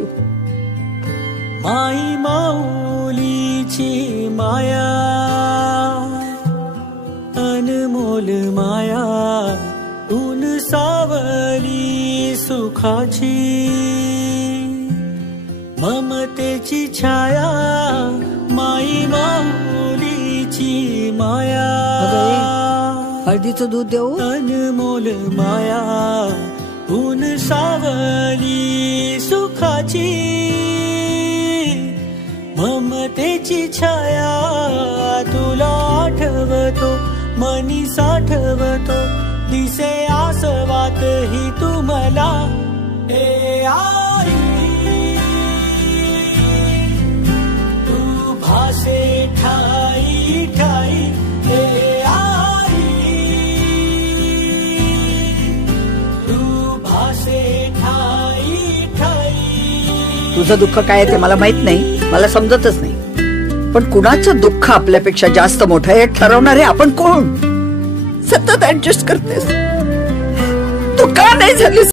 You. माई माऊलीची माया, अनमोल माया, ऊन सावली सुखाची, ममतेची छाया, माई माऊलीची माया. हळदीचं दूध देऊ. अनमोल माया, ऊन सावली सुखाची, ममतेची छाया, तुला आठवतो मनी साठवतो, दिसे आसवात ही तुम्हाला. ए आई तू भासे ठाई ठाई, ए आई तू भासे ठाई ठाई. तुझं दुःख काय ते मला माहित नाही, मला समजतच नाही. पण कुणाचं दुःख आपल्यापेक्षा जास्त मोठं आहे हे ठरवणारे आपण कोण? सतत ऍडजस्ट करतेस. तू का नाही झालीस?